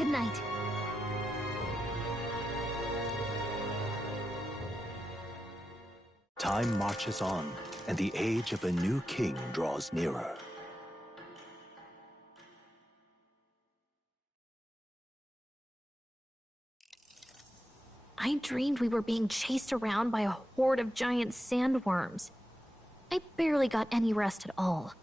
Good night. Time marches on, and the age of a new king draws nearer. I dreamed we were being chased around by a horde of giant sandworms. I barely got any rest at all.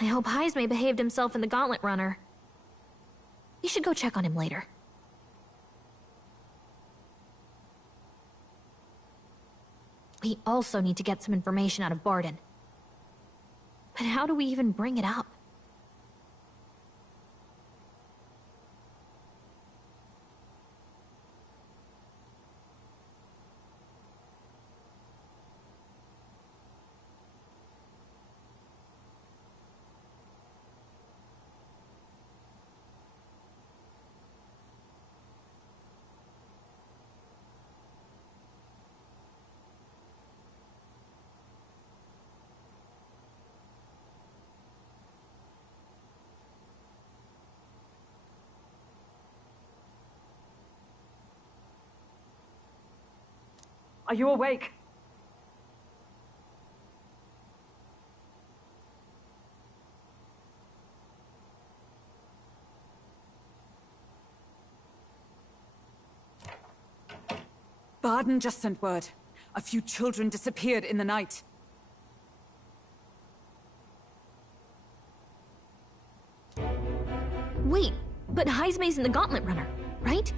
I hope Heisme behaved himself in the Gauntlet Runner. We should go check on him later. We also need to get some information out of Barden. But how do we even bring it up? Are you awake? Barden just sent word. A few children disappeared in the night. Wait, but Heisme's in the Gauntlet Runner, right?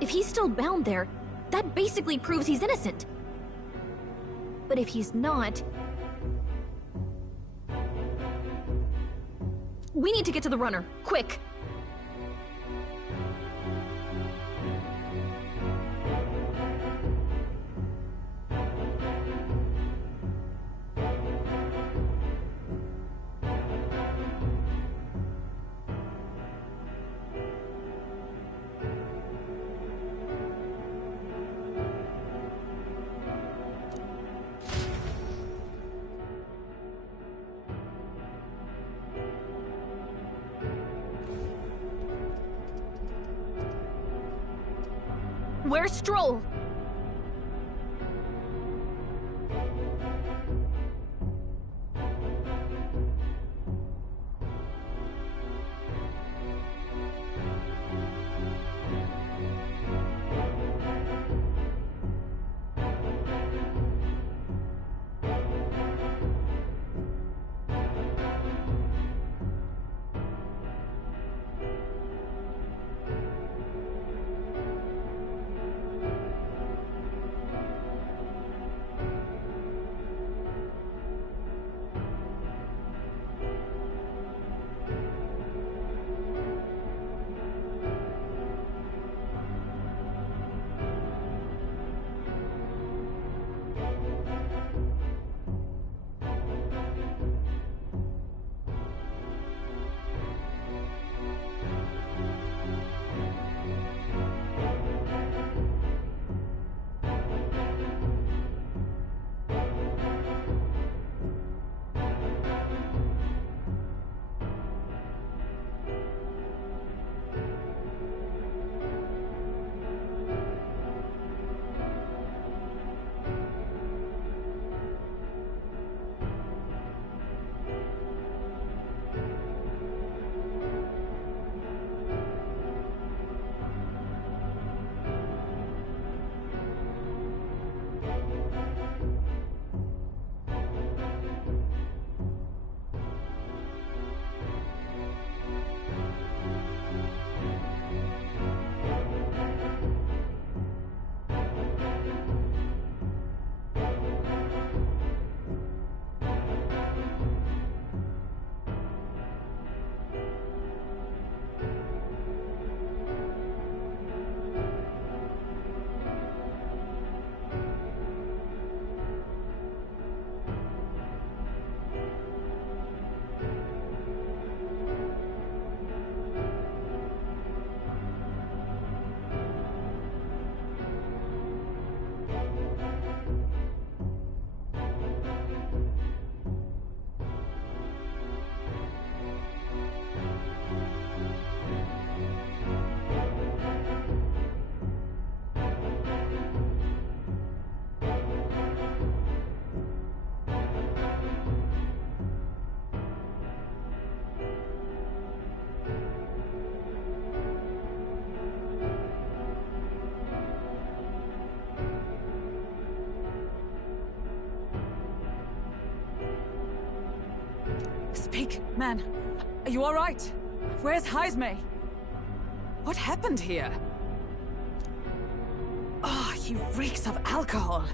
If he's still bound there, that basically proves he's innocent. But if he's not... We need to get to the runner, quick! Where's Stroll? Speak, man. Are you all right? Where's Heismay? What happened here? Oh, he reeks of alcohol.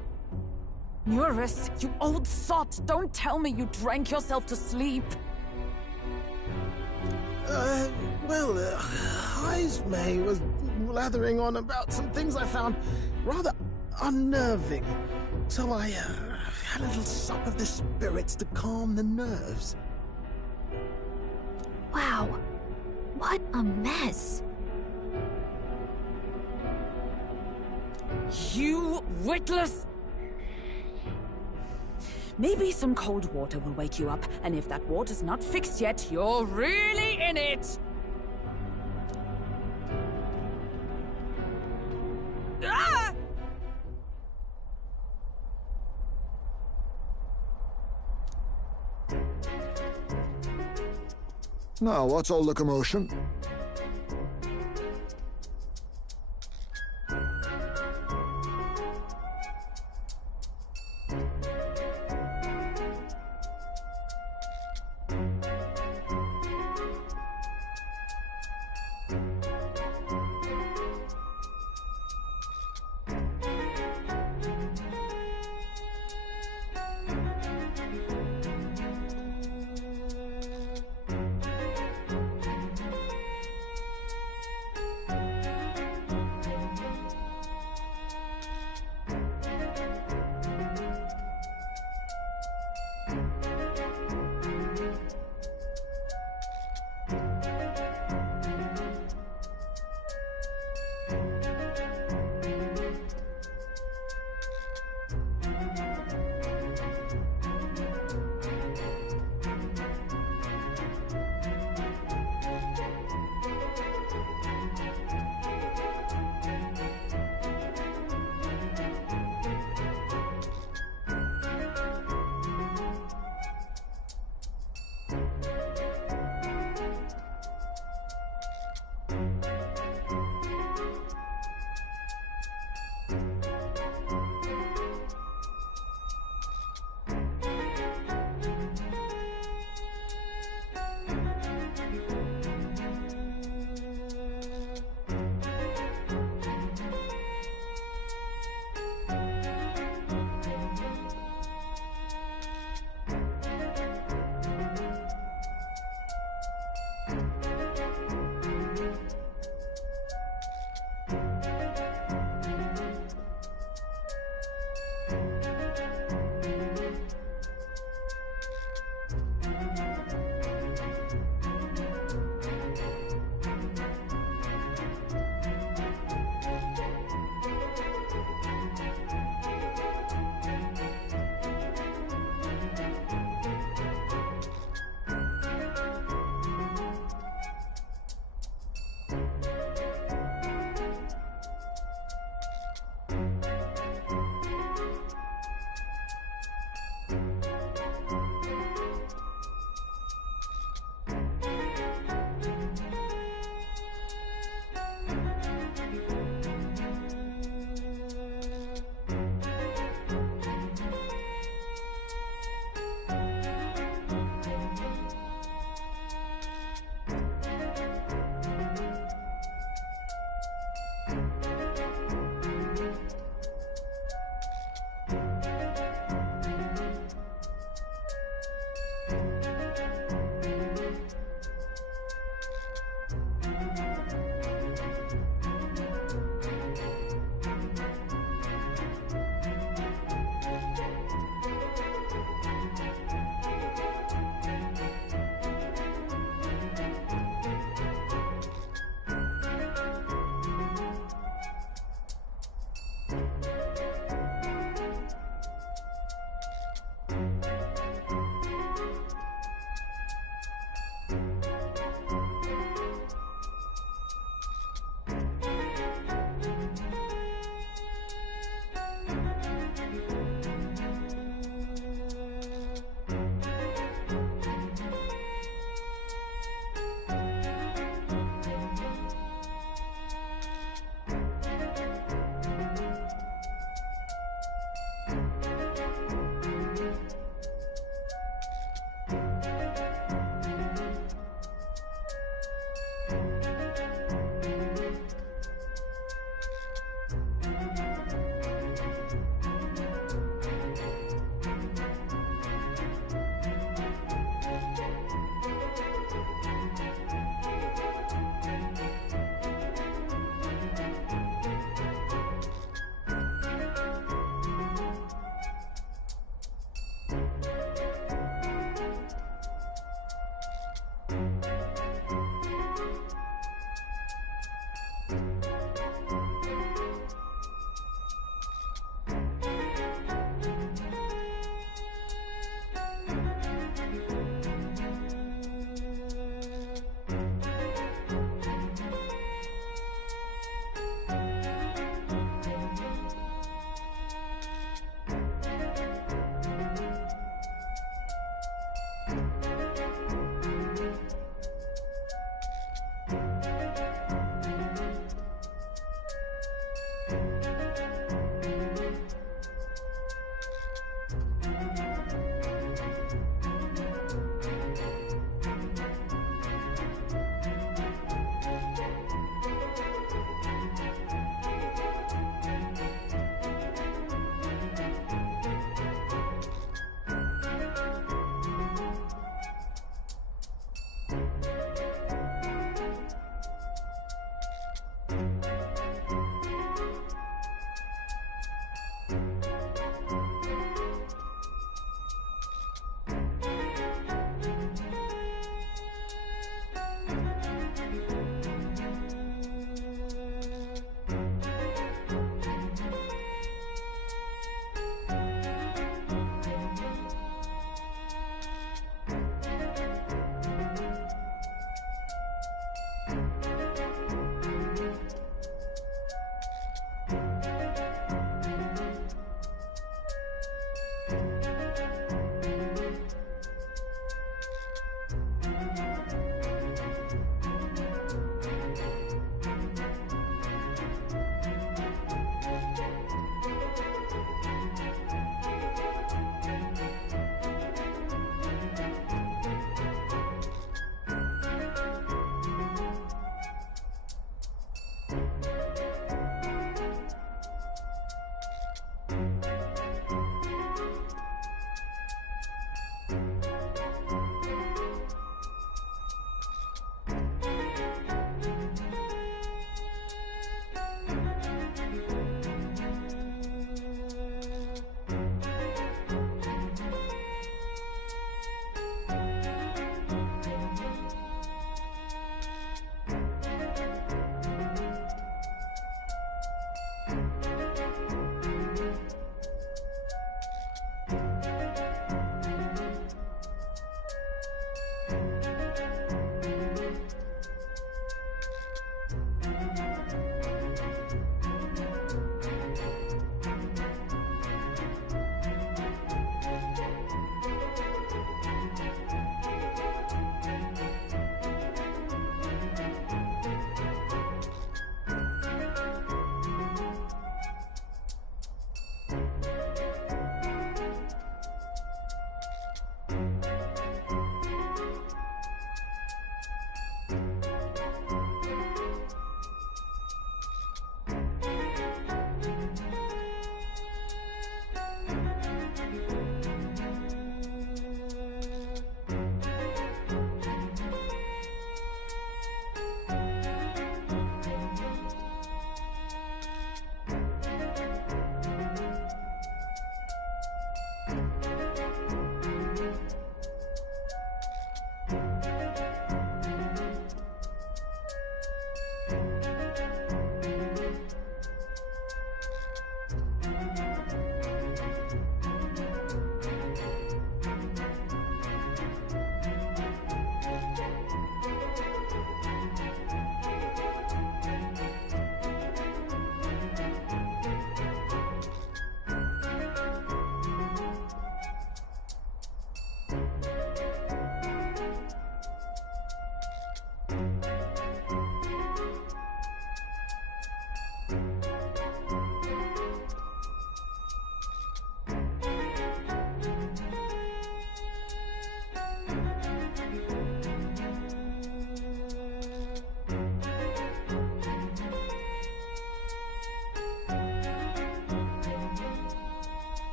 Eurus, you old sot, don't tell me you drank yourself to sleep. Heismay was blathering on about some things I found rather unnerving. So I had a little sup of the spirits to calm the nerves. Wow. What a mess. You witless... Maybe some cold water will wake you up, and if that water's not fixed yet, you're really in it! Ah! Now, what's all the commotion?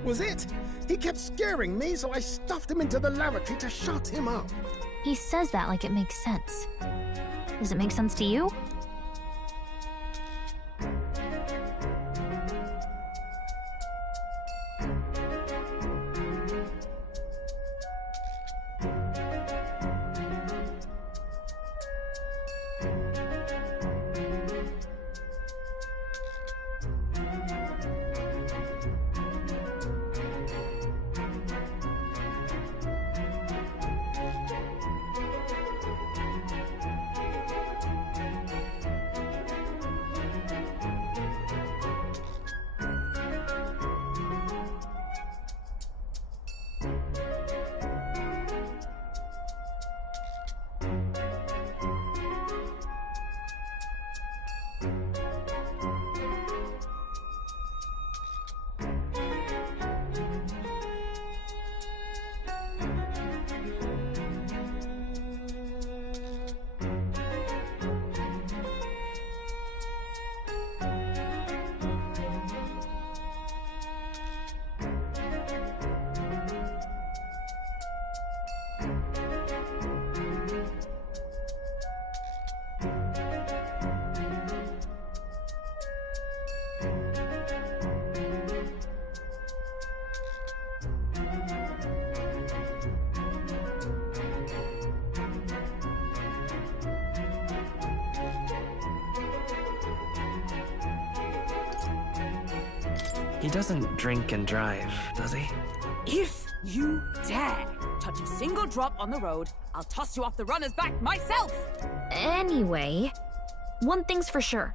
that was it. He kept scaring me, so I stuffed him into the lavatory to shut him up. He says that like it makes sense. Does it make sense to you? He doesn't drink and drive, does he? If you dare touch a single drop on the road, I'll toss you off the runner's back myself! Anyway, one thing's for sure.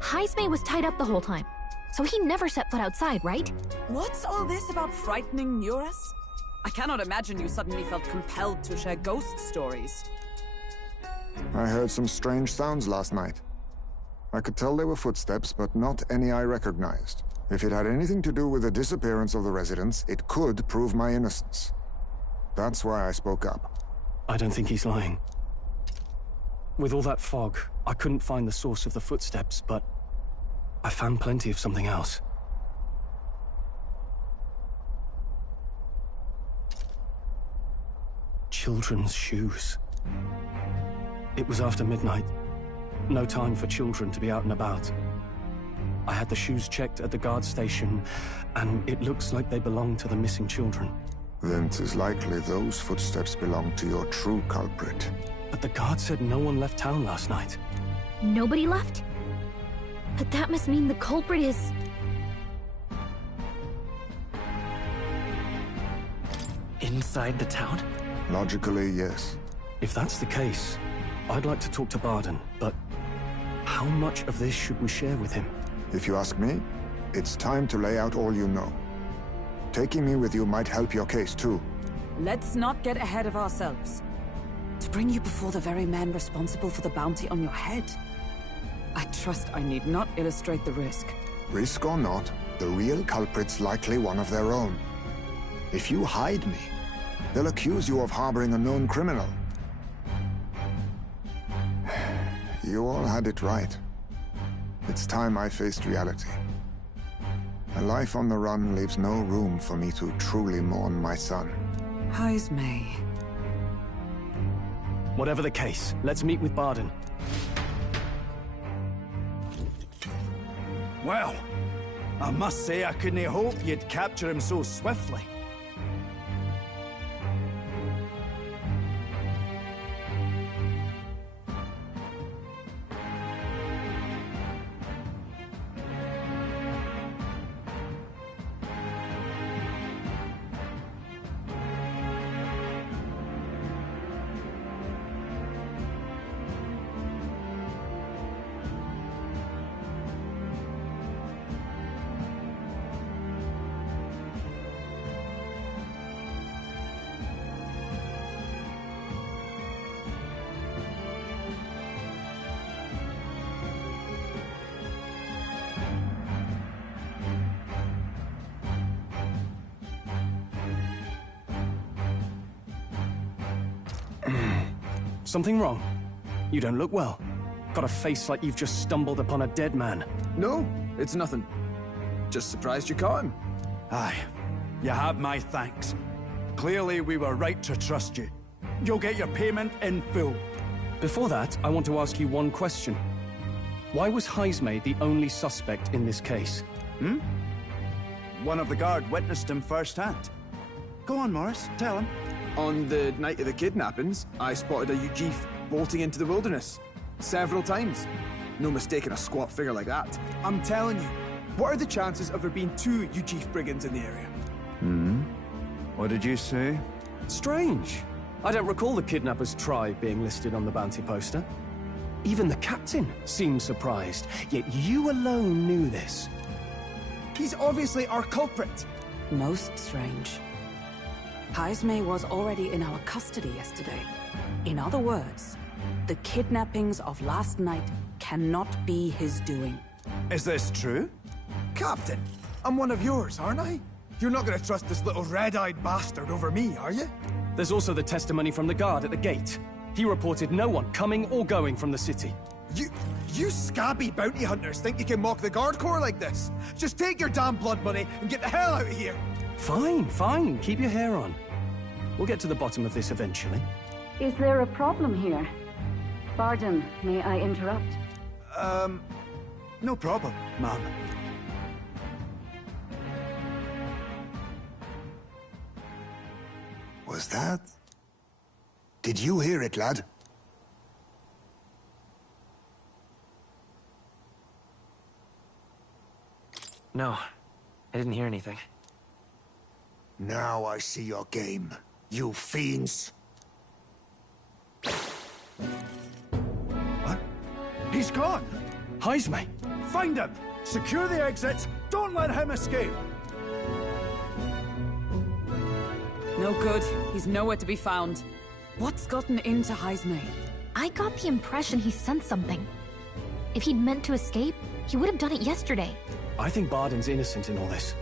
Heismay was tied up the whole time, so he never set foot outside, right? What's all this about frightening Neurus? I cannot imagine you suddenly felt compelled to share ghost stories. I heard some strange sounds last night. I could tell they were footsteps, but not any I recognized. If it had anything to do with the disappearance of the residents, it could prove my innocence. That's why I spoke up. I don't think he's lying. With all that fog, I couldn't find the source of the footsteps, but I found plenty of something else. Children's shoes. It was after midnight. No time for children to be out and about. I had the shoes checked at the guard station, and it looks like they belong to the missing children. Then 'tis likely those footsteps belong to your true culprit. But the guard said no one left town last night. Nobody left? But that must mean the culprit is... Inside the town? Logically, yes. If that's the case, I'd like to talk to Barden, but how much of this should we share with him? If you ask me, it's time to lay out all you know. Taking me with you might help your case, too. Let's not get ahead of ourselves. To bring you before the very man responsible for the bounty on your head, I trust I need not illustrate the risk. Risk or not, the real culprit's likely one of their own. If you hide me, they'll accuse you of harboring a known criminal. You all had it right. It's time I faced reality. A life on the run leaves no room for me to truly mourn my son. Heismay. Whatever the case, let's meet with Barden. Well, I must say I couldn't hope you'd capture him so swiftly. Something wrong? You don't look well. Got a face like you've just stumbled upon a dead man. No, it's nothing. Just surprised you caught him. Aye, You have my thanks. Clearly, we were right to trust you. You'll get your payment in full. Before that, I want to ask you one question. Why was Heismay the only suspect in this case? One of the guard witnessed him firsthand. Go on, Morris, tell him. On the night of the kidnappings, I spotted a Ujif bolting into the wilderness. Several times. No mistaking a squat figure like that. I'm telling you, what are the chances of there being 2 Ujif brigands in the area? What did you say? Strange. I don't recall the kidnappers' tribe being listed on the bounty poster. Even the captain seemed surprised, yet you alone knew this. He's obviously our culprit. Most strange. Heismay was already in our custody yesterday. In other words, the kidnappings of last night cannot be his doing. Is this true? Captain, I'm one of yours, aren't I? You're not gonna trust this little red-eyed bastard over me, are you? There's also the testimony from the guard at the gate. He reported no one coming or going from the city. You scabby bounty hunters think you can mock the Guard Corps like this? Just take your damn blood money and get the hell out of here! Fine, fine. Keep your hair on. We'll get to the bottom of this eventually. Is there a problem here? Pardon, may I interrupt? No problem, ma'am. Was that? Did you hear it, lad? No, I didn't hear anything. Now I see your game, you fiends. What? He's gone! Heismay! Find him! Secure the exits! Don't let him escape! No good. He's nowhere to be found. What's gotten into Heismay? I got the impression he sensed something. If he'd meant to escape, he would have done it yesterday. I think Barden's innocent in all this.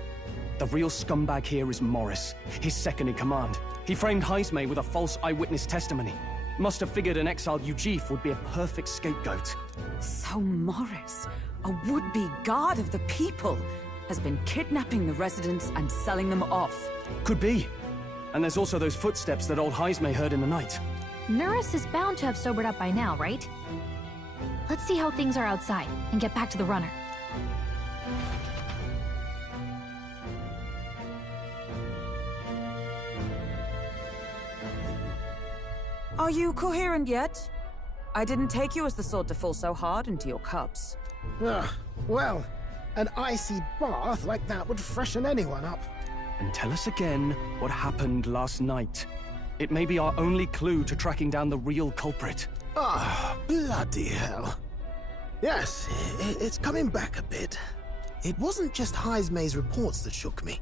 The real scumbag here is Morris, his second in command. He framed Heismay with a false eyewitness testimony. Must have figured an exiled Ujif would be a perfect scapegoat. So Morris, a would-be guard of the people, has been kidnapping the residents and selling them off. Could be. And there's also those footsteps that old Heismay heard in the night. Norris is bound to have sobered up by now, right? Let's see how things are outside, and get back to the runner. Are you coherent yet? I didn't take you as the sort to fall so hard into your cups. Well, an icy bath like that would freshen anyone up. And tell us again what happened last night. It may be our only clue to tracking down the real culprit. Ah, bloody hell. Yes, it's coming back a bit. It wasn't just Heismay's reports that shook me.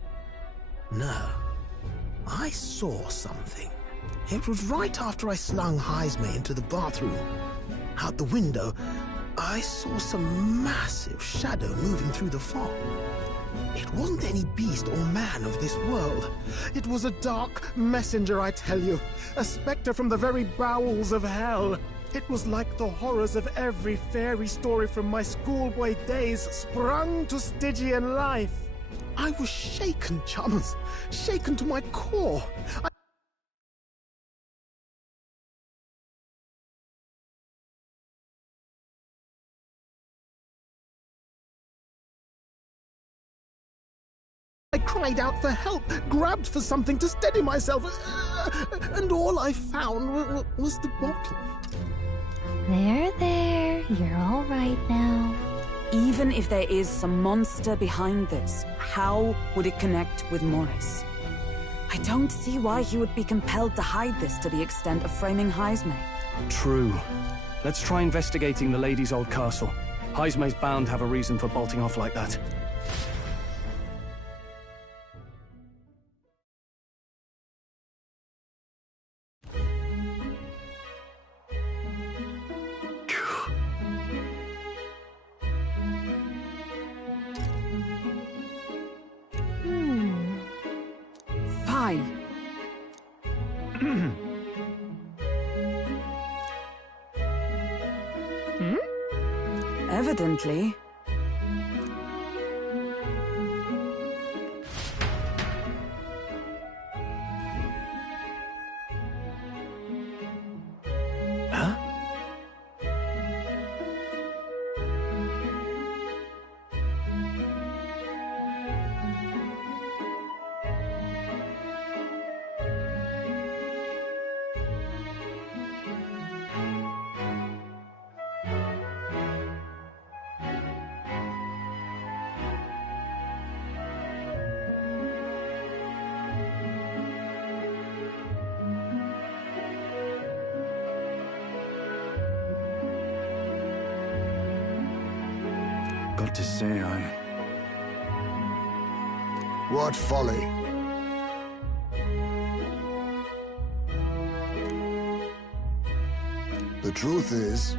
No, I saw something. It was right after I slung Heismay into the bathroom. Out the window, I saw some massive shadow moving through the fog. It wasn't any beast or man of this world. It was a dark messenger, I tell you. A specter from the very bowels of hell. It was like the horrors of every fairy story from my schoolboy days sprung to Stygian life. I was shaken, chums. Shaken to my core. I cried out for help, grabbed for something to steady myself, and all I found was the bottle. There, you're all right now. Even if there is some monster behind this, how would it connect with Morris? I don't see why he would be compelled to hide this to the extent of framing Heismay. True. Let's try investigating the lady's old castle. Heismay's bound to have a reason for bolting off like that. Evidently. what to say, What folly. The truth is,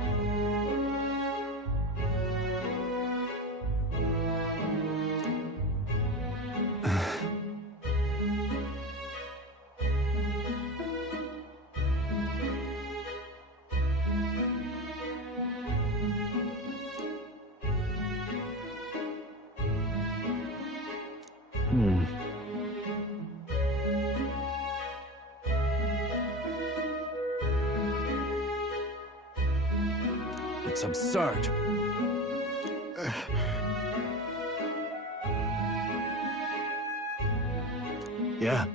it's absurd. Yeah.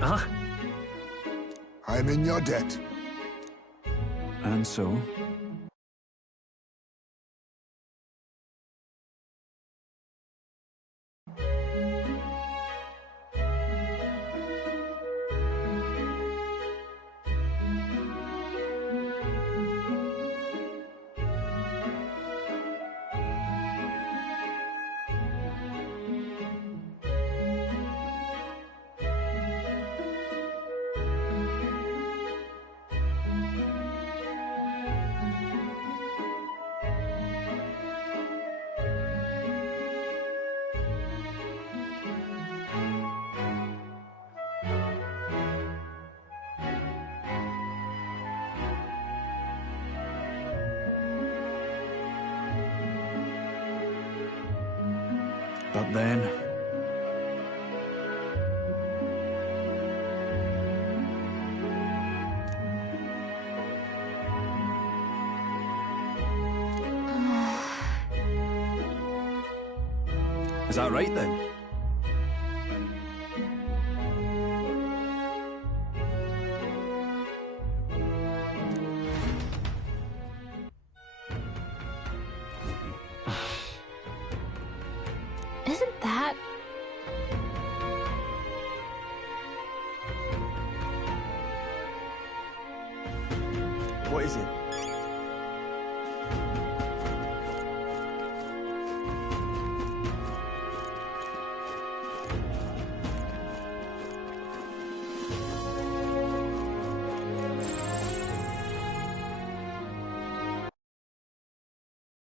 Huh? I'm in your debt. And so? But then... Is that right then? Isn't that